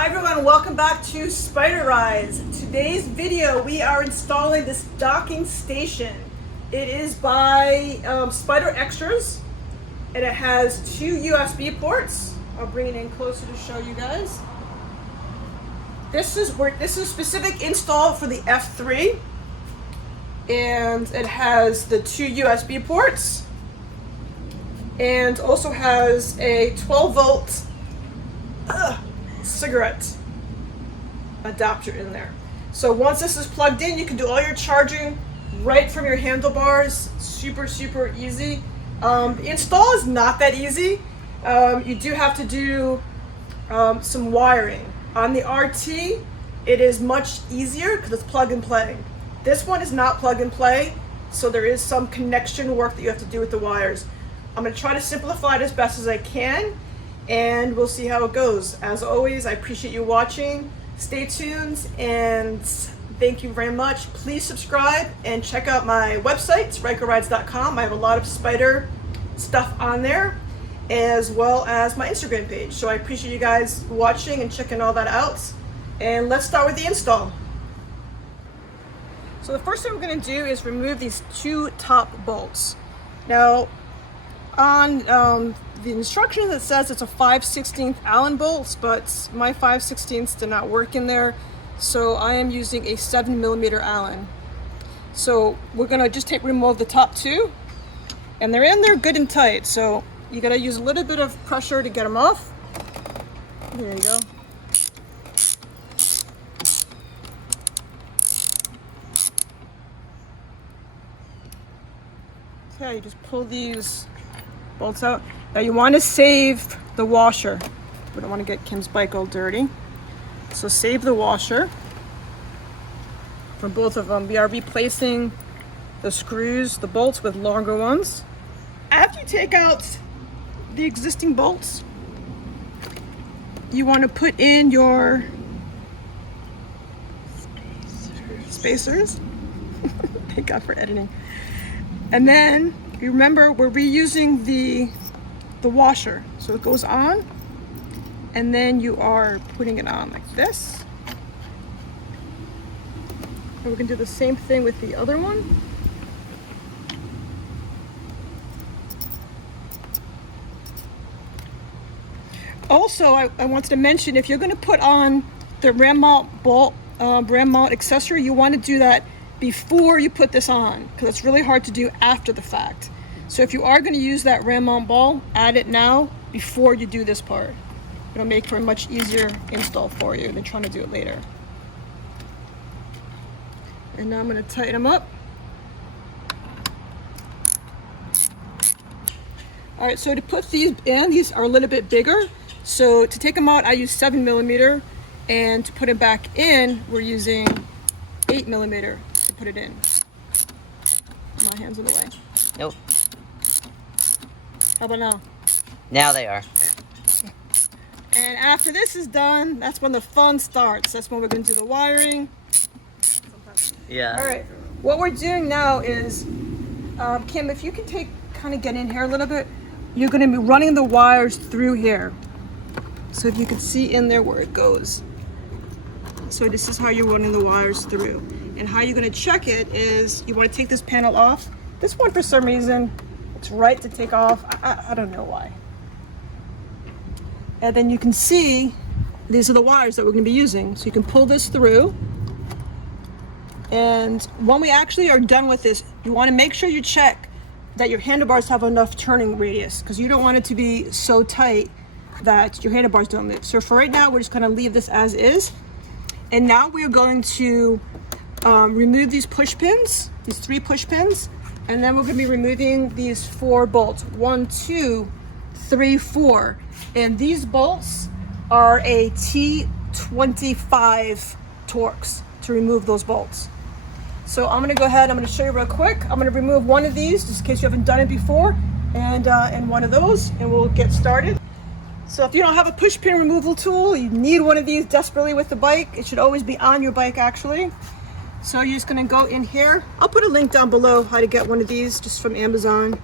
Hi everyone, welcome back to Spyder Rydes. Today's video we are installing this docking station. It is by Spyder Extras and it has two USB ports. I'll bring it in closer to show you guys. This is specific install for the F3 and it has the two USB ports and also has a 12 volt cigarette adapter in there. So once this is plugged in, you can do all your charging right from your handlebars. Super easy. The install is not that easy. You do have to do some wiring. On the RT, it is much easier because it's plug and play. This one is not plug and play, so there is some connection work that you have to do with the wires. I'm going to try to simplify it as best as I can, and we'll see how it goes. As always, I appreciate you watching. Stay tuned, and thank you very much. Please subscribe and check out my website, it's rykerrides.com. I have a lot of Spyder stuff on there, as well as my Instagram page. So I appreciate you guys watching and checking all that out. And let's start with the install. So the first thing we're going to do is remove these two top bolts. Now, on the instructions it says it's a 5/16 Allen bolts, but my 5/16 did not work in there, so I am using a 7mm Allen. So we're going to just remove the top two, and they're in there good and tight, so you got to use a little bit of pressure to get them off. There you go. Okay, you just pull these bolts out. Now you want to save the washer. We don't want to get Kim's bike all dirty. So save the washer for both of them. We are replacing the screws, the bolts, with longer ones. After you take out the existing bolts, you want to put in your spacers. Thank God for editing. And then you remember we're reusing the washer, so it goes on, and then you are putting it on like this. And we're gonna do the same thing with the other one. Also, I wanted to mention, if you're gonna put on the ram mount bolt, ram mount accessory, you want to do that before you put this on, because it's really hard to do after the fact. So if you are going to use that ram mount ball, add it now before you do this part. It'll make for a much easier install for you than trying to do it later. And now I'm going to tighten them up. All right, so to put these in, these are a little bit bigger. So to take them out, I use 7mm, and to put it back in, we're using 8mm to put it in. My hands in the way. Nope. How about now? Now they are. And after this is done, that's when the fun starts. That's when we're going to do the wiring. Yeah. All right. What we're doing now is, Kim, if you can kind of get in here a little bit, you're going to be running the wires through here. So if you can see in there where it goes. So this is how you're running the wires through. And how you're going to check it is you want to take this panel off. This one, for some reason, it's right to take off. I don't know why. And then you can see these are the wires that we're going to be using. So you can pull this through. And when we actually are done with this, you want to make sure you check that your handlebars have enough turning radius, because you don't want it to be so tight that your handlebars don't move. So for right now, we're just going to leave this as is. And now we're going to remove these push pins, these 3 push pins, and then we're going to be removing these 4 bolts. 1, 2, 3, 4. And these bolts are a T25 Torx to remove those bolts. So I'm going to go ahead, I'm going to show you real quick. I'm going to remove one of these, just in case you haven't done it before, and one of those, and we'll get started. So if you don't have a push pin removal tool, you need one of these desperately with the bike. It should always be on your bike, actually. So you're just going to go in here. I'll put a link down below how to get one of these, just from Amazon.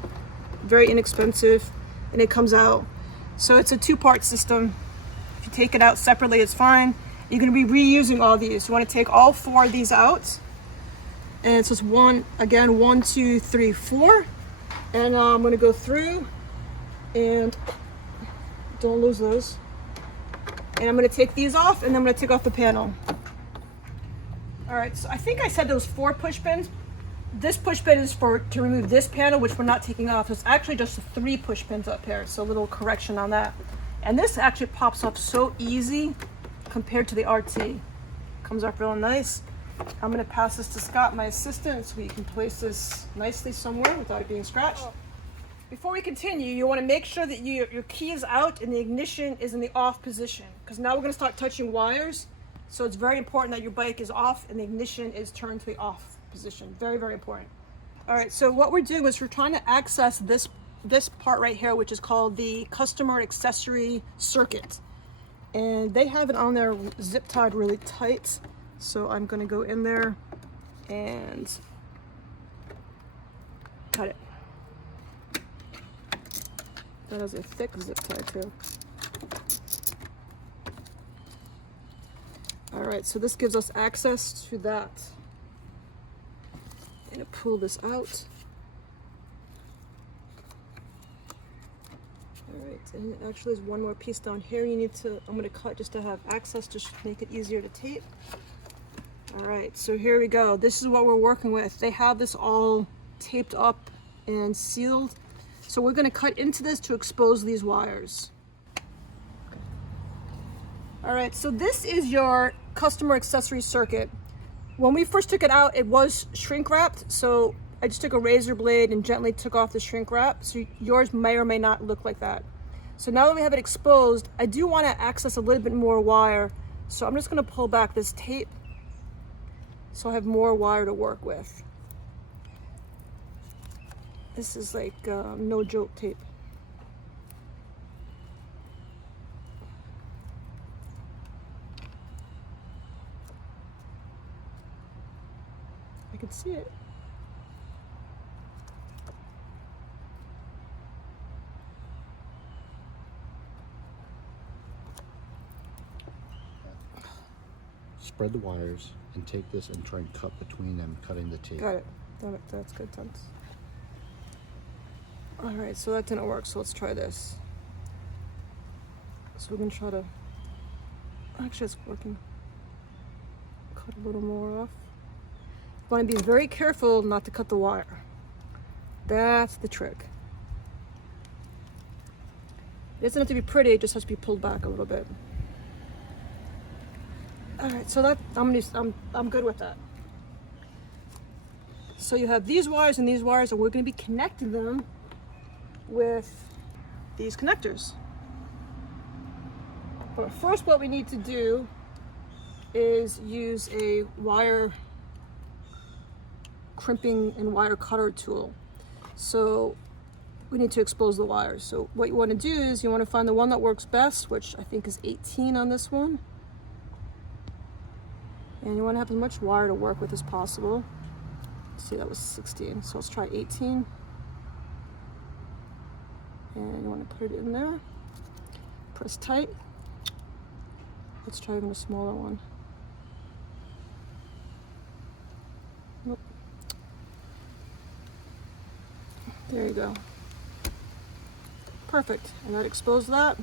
Very inexpensive, and it comes out. So it's a 2-part system. If you take it out separately, it's fine. You're going to be reusing all these. You want to take all 4 of these out. And it's just 1, 2, 3, 4. And I'm going to go through and don't lose those. And I'm going to take these off, and then I'm going to take off the panel. All right, so I think I said there was 4 push pins. This push pin is to remove this panel, which we're not taking off. It's actually just 3 push pins up here, so a little correction on that. And this actually pops off so easy compared to the RT. Comes off real nice. I'm going to pass this to Scott, my assistant, so we can place this nicely somewhere without it being scratched. Before we continue, you want to make sure that your key is out and the ignition is in the off position, because now we're going to start touching wires. So it's very important that your bike is off and the ignition is turned to the off position. Very, very important. All right, so what we're doing is we're trying to access this part right here, which is called the customer accessory circuit. And they have it on there zip tied really tight. So I'm going to go in there and cut it. That has a thick zip tie too. All right, so this gives us access to that. I'm gonna pull this out. All right, and actually there's one more piece down here I'm gonna cut just to have access to make it easier to tape. All right, so here we go. This is what we're working with. They have this all taped up and sealed. So we're going to cut into this to expose these wires. All right, so this is your customer accessory circuit. When we first took it out, it was shrink wrapped. So I just took a razor blade and gently took off the shrink wrap. So yours may or may not look like that. So now that we have it exposed, I do want to access a little bit more wire. So I'm just going to pull back this tape so I have more wire to work with. This is like no joke tape. I can see it. Spread the wires and take this and try and cut between them, cutting the tape. Got it. That's good sense. All right, so that didn't work, so let's try this. So we're gonna try to, actually it's working. Cut a little more off. Want to be very careful not to cut the wire. That's the trick. It doesn't have to be pretty, it just has to be pulled back a little bit. All right, so that I'm good with that. So you have these wires and we're going to be connecting them with these connectors. But first, what we need to do is use a wire crimping and wire cutter tool. So we need to expose the wires. So what you want to do is you want to find the one that works best, which I think is 18 on this one. And you want to have as much wire to work with as possible. See, that was 16, so let's try 18. And you want to put it in there. Press tight. Let's try even a smaller one. Nope. There you go. Perfect. And that exposed that.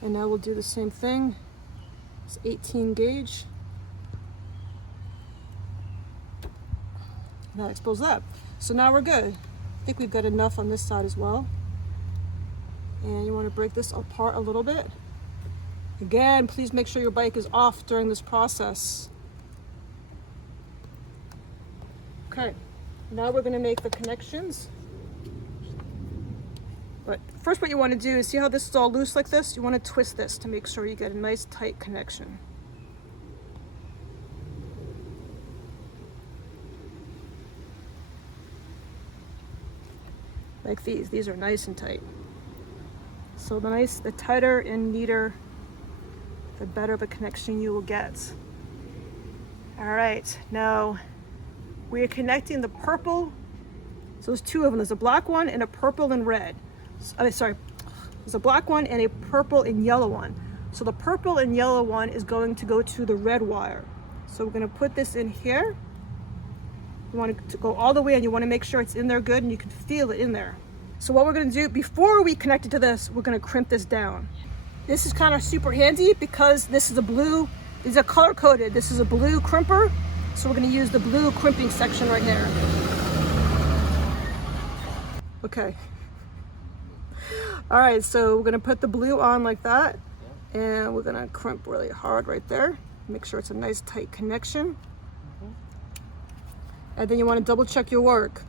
And now we'll do the same thing. It's 18 gauge. And that exposed that. So now we're good. I think we've got enough on this side as well. And you want to break this apart a little bit. Again, please make sure your bike is off during this process. Okay, now we're going to make the connections. But first what you want to do is see how this is all loose like this? You want to twist this to make sure you get a nice tight connection. Like these are nice and tight. So the tighter and neater, the better of a connection you will get. All right, now we are connecting the purple. So there's two of them. There's a black one and a purple and red. Sorry, there's a black one and a purple and yellow one. So the purple and yellow one is going to go to the red wire. So we're going to put this in here. You want it to go all the way, and you want to make sure it's in there good and you can feel it in there. So what we're going to do, before we connect it to this, we're going to crimp this down. This is kind of super handy because this is a blue, these are color coded. This is a blue crimper. So we're going to use the blue crimping section right here. Okay. All right, so we're going to put the blue on like that, and we're going to crimp really hard right there. Make sure it's a nice tight connection. And then you want to double check your work.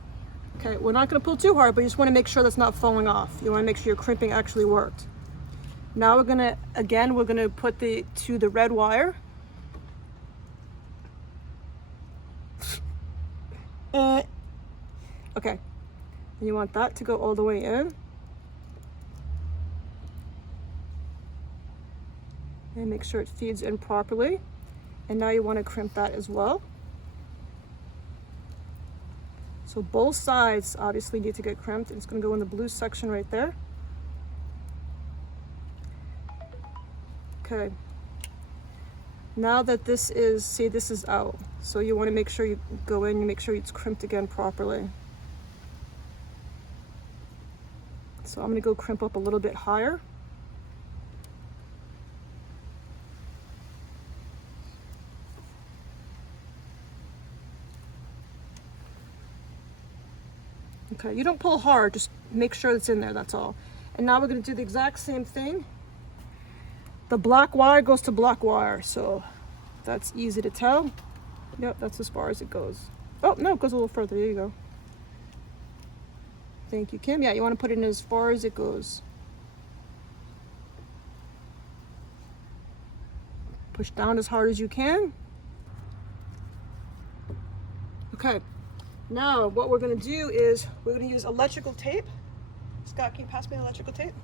Okay, we're not going to pull too hard, but you just want to make sure that's not falling off. You want to make sure your crimping actually worked. Now we're going to, again, we're going to put the red wire. Okay, and you want that to go all the way in. And make sure it feeds in properly. And now you want to crimp that as well. So both sides obviously need to get crimped. It's going to go in the blue section right there. Okay. Now that this is, see, this is out. So you want to make sure you go in, you make sure it's crimped again properly. So I'm going to go crimp up a little bit higher. Okay, you don't pull hard, just make sure it's in there, that's all. And now we're going to do the exact same thing. The black wire goes to black wire, so that's easy to tell. Yep, that's as far as it goes. Oh, no, it goes a little further. There you go. Thank you, Kim. Yeah, you want to put it in as far as it goes. Push down as hard as you can. Okay. Now, what we're going to do is we're going to use electrical tape. Scott, can you pass me the electrical tape?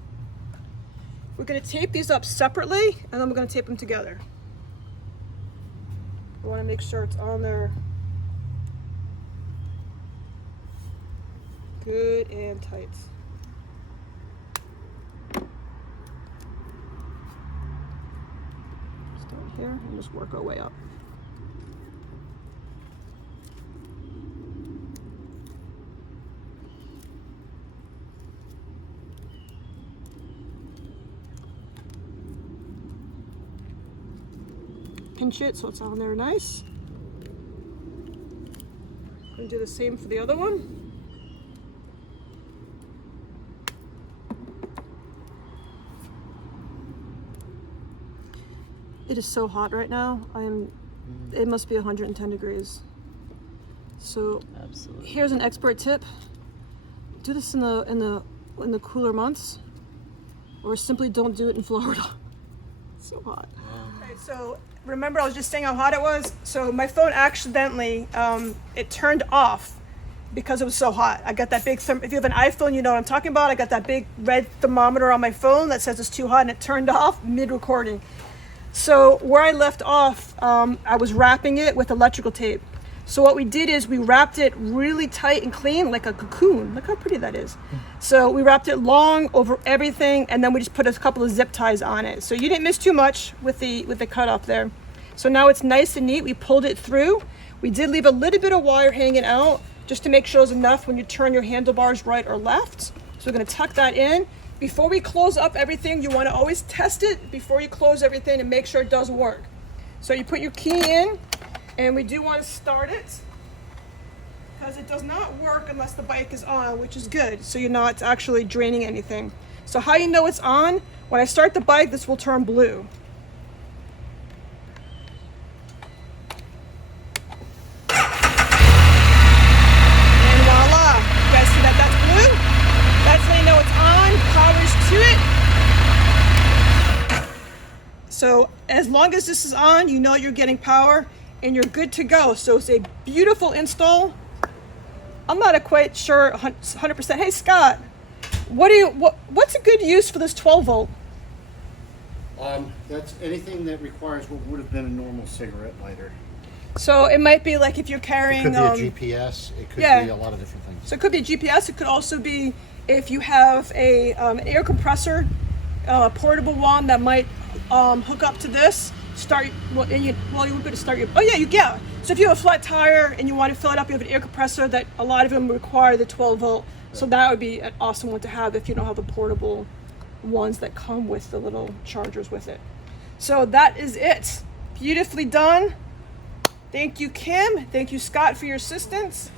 We're going to tape these up separately, and then we're going to tape them together. We want to make sure it's on there good and tight. Start here and just work our way up. Pinch it so it's on there nice. I'm going to do the same for the other one. It is so hot right now. It must be 110 degrees. So Absolutely. Here's an expert tip. Do this in the cooler months, or simply don't do it in Florida. It's so hot. Okay, so remember I was just saying how hot it was? So my phone accidentally, it turned off because it was so hot. I got that big, if you have an iPhone, you know what I'm talking about. I got that big red thermometer on my phone that says it's too hot, and it turned off mid-recording. So where I left off, I was wrapping it with electrical tape. So what we did is we wrapped it really tight and clean, like a cocoon. Look how pretty that is. So we wrapped it long over everything, and then we just put a couple of zip ties on it. So you didn't miss too much with the cut off there. So now it's nice and neat. We pulled it through. We did leave a little bit of wire hanging out just to make sure it's enough when you turn your handlebars right or left. So we're gonna tuck that in. Before we close up everything, you wanna always test it before you close everything and make sure it does work. So you put your key in, and we do want to start it because it does not work unless the bike is on, which is good. So you're not actually draining anything. So how you know it's on, when I start the bike, this will turn blue. And voila, you guys see that that's blue? That's how you know it's on, powers to it. So as long as this is on, you know you're getting power and you're good to go. So it's a beautiful install. I'm not quite sure 100%. Hey Scott, what's a good use for this 12 volt? That's anything that requires what would have been a normal cigarette lighter. So it might be like if you're carrying. It could be a GPS. It could be a lot of different things. So it could be a GPS. It could also be if you have an air compressor, portable one that might hook up to this. Start well, and you won't be able to start your. Oh yeah, yeah. So if you have a flat tire and you want to fill it up, you have an air compressor that a lot of them require the 12 volt. So that would be an awesome one to have if you don't have the portable ones that come with the little chargers with it. So that is it. Beautifully done. Thank you, Kim. Thank you, Scott, for your assistance.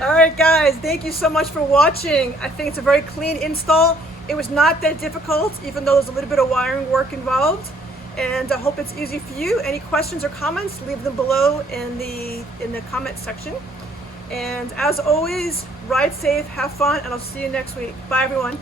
All right, guys. Thank you so much for watching. I think it's a very clean install. It was not that difficult, even though there's a little bit of wiring work involved. And I hope it's easy for you. Any questions or comments, leave them below in the comment section. And as always, ride safe, have fun, and I'll see you next week. Bye, everyone.